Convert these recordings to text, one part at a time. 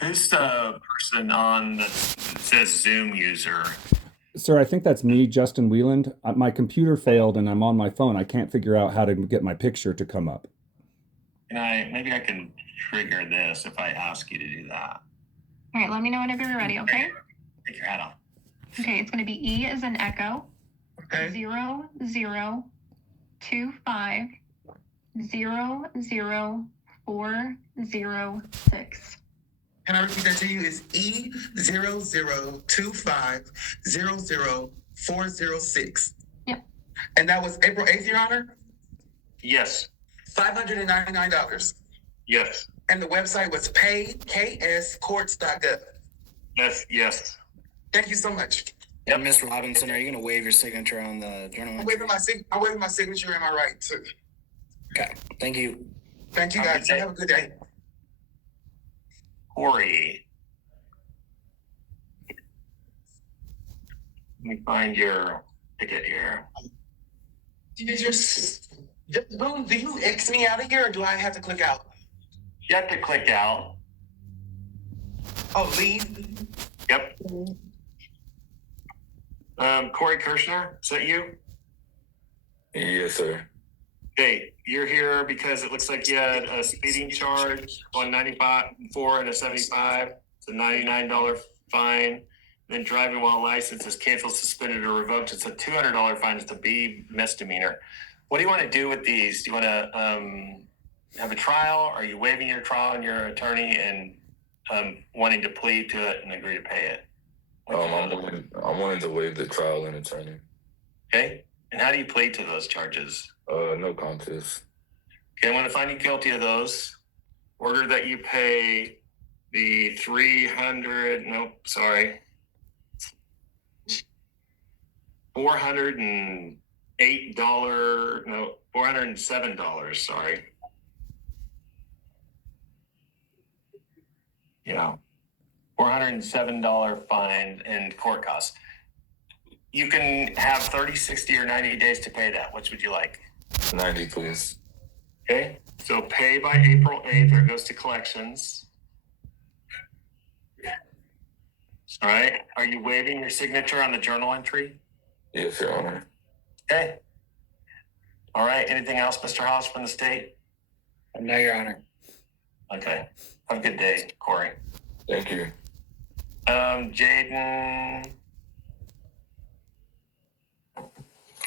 Who's the person on that says Zoom user? Sir, I think that's me, Justin Wieland. My computer failed and I'm on my phone. I can't figure out how to get my picture to come up. Maybe I can trigger this if I ask you to do that. All right, let me know whenever you're ready, okay? Take your hat off. Okay, it's going to be E as in echo. Okay. 0025 00406. Can I repeat that to you? It's E0025 00406. Yep. And that was April 8th, Your Honor? Yes. $599. Yes. And the website was paykscourts.gov. Yes. Thank you so much. Yeah, Mr. Robinson, are you going to waive your signature on the journal I'm entry? waving my signature and my right too. Okay, thank you. Thank you, guys. Have a good day. Corey. Let me find your ticket here. Boom, do you X me out of here or do I have to click out? You have to click out. Oh, leave? Yep. Corey Kirshner, is that you? Yes, sir. Okay, you're here because it looks like you had a speeding charge on 94 and a 75. It's a $99 fine. Then driving while license is canceled, suspended, or revoked. It's a $200 fine. It's a B misdemeanor. What do you want to do with these? Do you want to have a trial? Are you waiving your trial and your attorney and wanting to plead to it and agree to pay it? I wanted to waive the trial and attorney. Okay. And how do you plead to those charges? No contest. Okay, I'm going to find you guilty of those. Order that you pay the $407, sorry. Yeah. $407 fine and court costs. You can have 30, 60, or 90 days to pay that. Which would you like? 90, please. Okay, so pay by April 8th, or it goes to collections. All right, are you waiving your signature on the journal entry? Yes, Your Honor. Okay. All right, anything else, Mr. Haas, from the state? No, Your Honor. Okay, have a good day, Corey. Thank you. Jaden.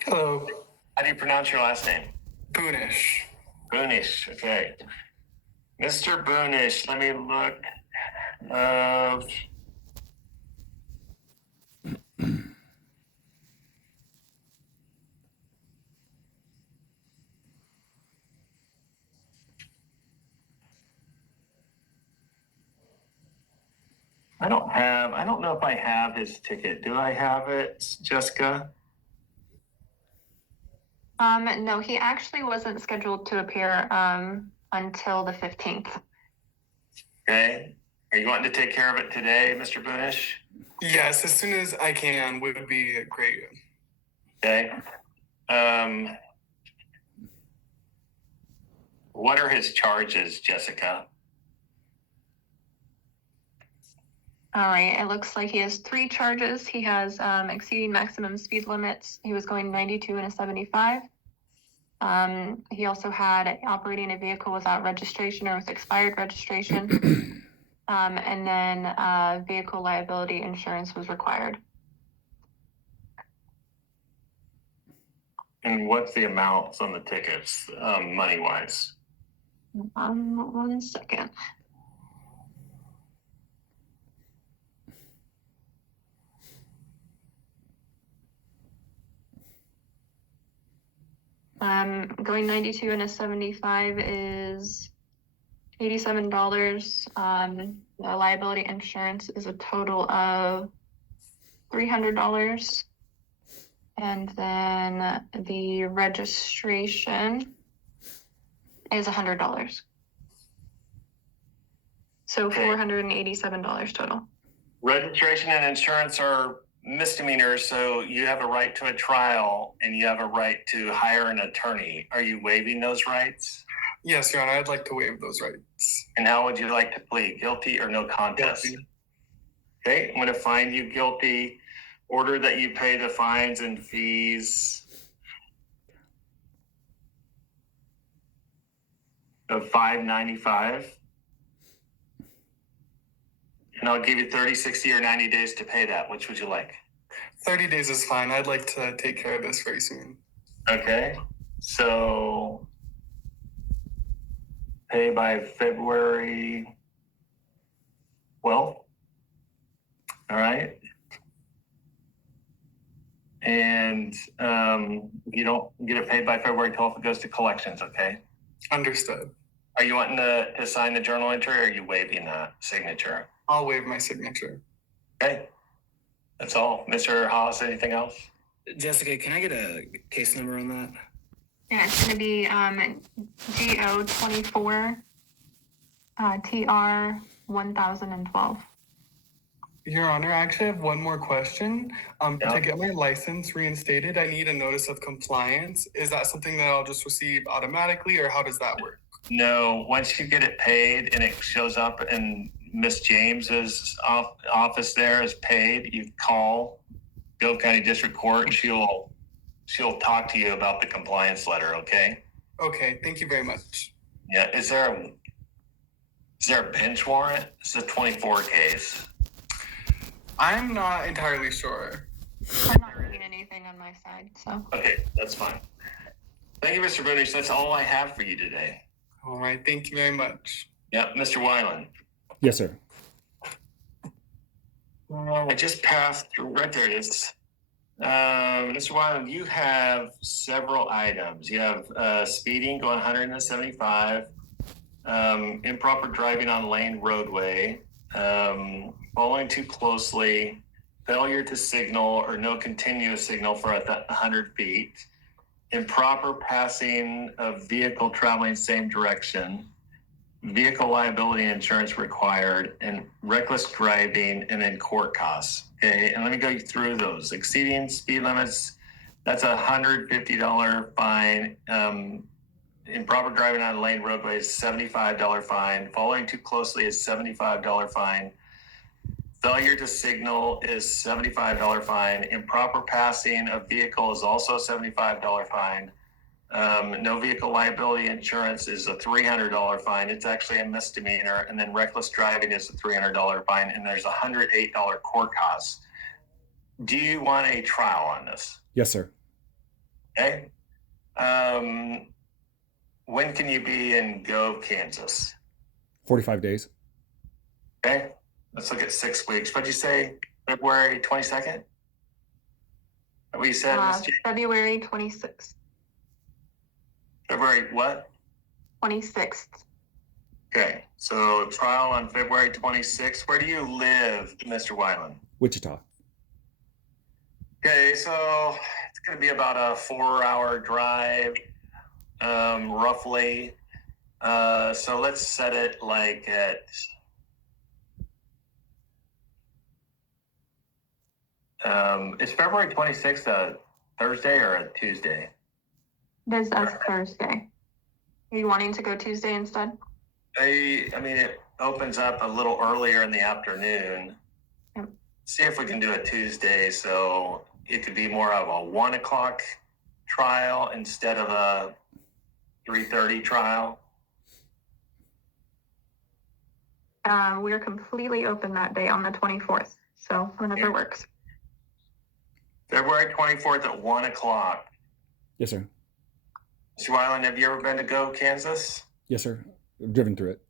Hello. How do you pronounce your last name? Boonish. Boonish, okay. Mr. Boonish, let me look. I don't know if I have his ticket. Do I have it, Jessica? No, he actually wasn't scheduled to appear until the 15th. Okay. Are you wanting to take care of it today, Mr. Boonish? Yes, as soon as I can would be great. Okay. What are his charges, Jessica? All right, it looks like he has 3 charges. He has exceeding maximum speed limits. He was going 92 and a 75. He also had operating a vehicle without registration or with expired registration. And then vehicle liability insurance was required. And what's the amounts on the tickets, money-wise? 1 second. Going 92 and a 75 is $87. The liability insurance is a total of $300. And then the registration is $100. So $487 total. Registration and insurance are misdemeanors, so you have a right to a trial and you have a right to hire an attorney. Are you waiving those rights? Yes, Your Honor, I'd like to waive those rights. And how would you like to plead? Guilty or no contest? Guilty. Okay, I'm gonna find you guilty. Order that you pay the fines and fees of $5.95. And I'll give you 30, 60, or 90 days to pay that. Which would you like? 30 days is fine. I'd like to take care of this very soon. Okay, so pay by February 12th. All right. And if you don't get it paid by February 12th, it goes to collections, okay? Understood. Are you wanting to sign the journal entry, or are you waiving that signature? I'll waive my signature. Okay, that's all. Mr. Haas, anything else? Jessica, can I get a case number on that? Yeah, it's gonna be GO24 TR 1012. Your Honor, I actually have one more question. Yeah. To get my license reinstated, I need a notice of compliance. Is that something that I'll just receive automatically, or how does that work? No, once you get it paid and it shows up in Miss James's office there as paid, you call Gove County District Court, and she'll talk to you about the compliance letter, okay? Okay, thank you very much. Yeah, is there a bench warrant? It's a 24 case. I'm not entirely sure. I'm not reading anything on my side, so. Okay, that's fine. Thank you, Mr. Boonish. That's all I have for you today. All right, thank you very much. Yeah, Mr. Weiland. Yes, sir. I just passed through, right there it is. Mr. Weiland, you have several items. You have speeding going 175, improper driving on lane roadway, following too closely, failure to signal or no continuous signal for 100 feet, improper passing of vehicle traveling same direction, vehicle liability insurance required, and reckless driving, and then court costs. Okay, and let me go through those. Exceeding speed limits, that's $150 fine. Improper driving on a lane roadway is $75 fine. Following too closely is $75 fine. Failure to signal is $75 fine. Improper passing of vehicle is also $75 fine. No vehicle liability insurance is a $300 fine. It's actually a misdemeanor. And then reckless driving is a $300 fine. And there's a $108 court cost. Do you want a trial on this? Yes, sir. Okay. When can you be in Gove, Kansas? 45 days. Okay. Let's look at 6 weeks. What'd you say? February 22nd? What you said, Ms. J? February 26th. February what? 26th. Okay. So trial on February 26th. Where do you live, Mr. Weiland? Wichita. Okay, so it's going to be about a 4-hour drive, roughly. So let's set it like at is February 26th a Thursday or a Tuesday? This is Thursday. Are you wanting to go Tuesday instead? I mean, it opens up a little earlier in the afternoon. Yep. See if we can do it Tuesday, so it could be more of a 1 o'clock trial instead of a 3:30 trial. We're completely open that day on the 24th, so whenever works. February 24th at 1 o'clock. Yes, sir. Mr. Weiland, have you ever been to Gove, Kansas? Yes, sir. I've driven through it.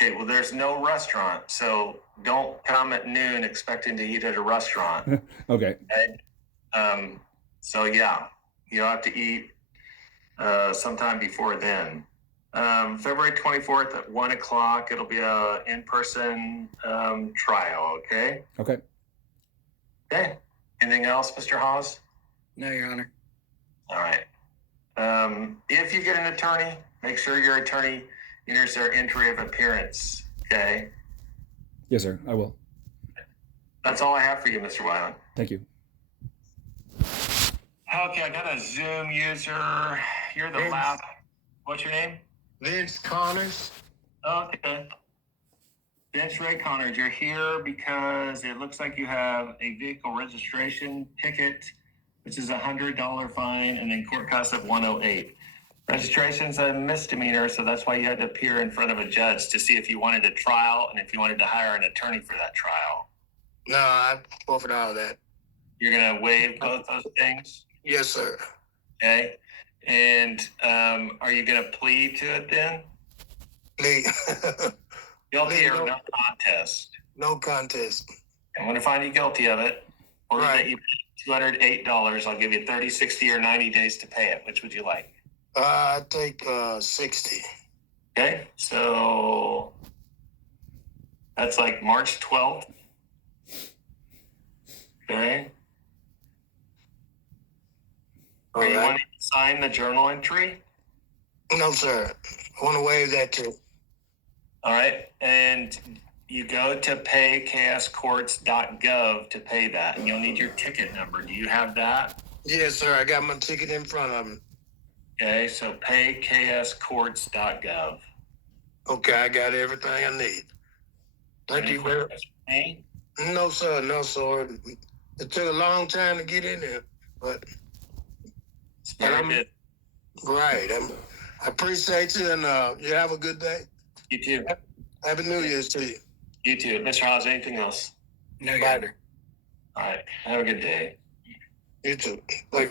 Okay, well, there's no restaurant, so don't come at noon expecting to eat at a restaurant. Okay. So yeah, you'll have to eat sometime before then. February 24th at 1 o'clock, it'll be a in-person trial, okay? Okay. Okay. Anything else, Mr. Hawes? No, Your Honor. All right. If you get an attorney, make sure your attorney enters their entry of appearance, okay? Yes, sir. I will. That's all I have for you, Mr. Weiland. Thank you. Okay, I got a Zoom user. You're the Vince. last. What's your name? Vince Connors. Okay. Vince Ray Connors, you're here because it looks like you have a vehicle registration ticket, which is $100 fine, and then court costs of $108. Registration's a misdemeanor, so that's why you had to appear in front of a judge to see if you wanted a trial and if you wanted to hire an attorney for that trial. No, I forfeit all that. You're gonna waive both those things, Yes, sir. okay? And are you gonna plead to it then? Please. Guilty or No. no contest? No contest. I'm going to find you guilty of it, or Right. that you pay $208. I'll give you 30, 60, or 90 days to pay it. Which would you like? I take 60. Okay, so that's like March 12th. Okay. All Are you right. wanting to sign the journal entry? No, sir. I want to waive that too. All right, and you go to paykscourts.gov to pay that, and you'll need your ticket number. Do you have that? Yes, sir. I got my ticket in front of me. Okay, so paykscourts.gov. Okay, I got everything I need. Thank you very much. Hey, No, sir. No, sir. It took a long time to get in there, but it's very good. right. I appreciate you, and you have a good day. You too. Happy New Year's to you. You too. Mr. Hawes, anything else? No, Bye. good. All right. Have a good day. You too. Bye.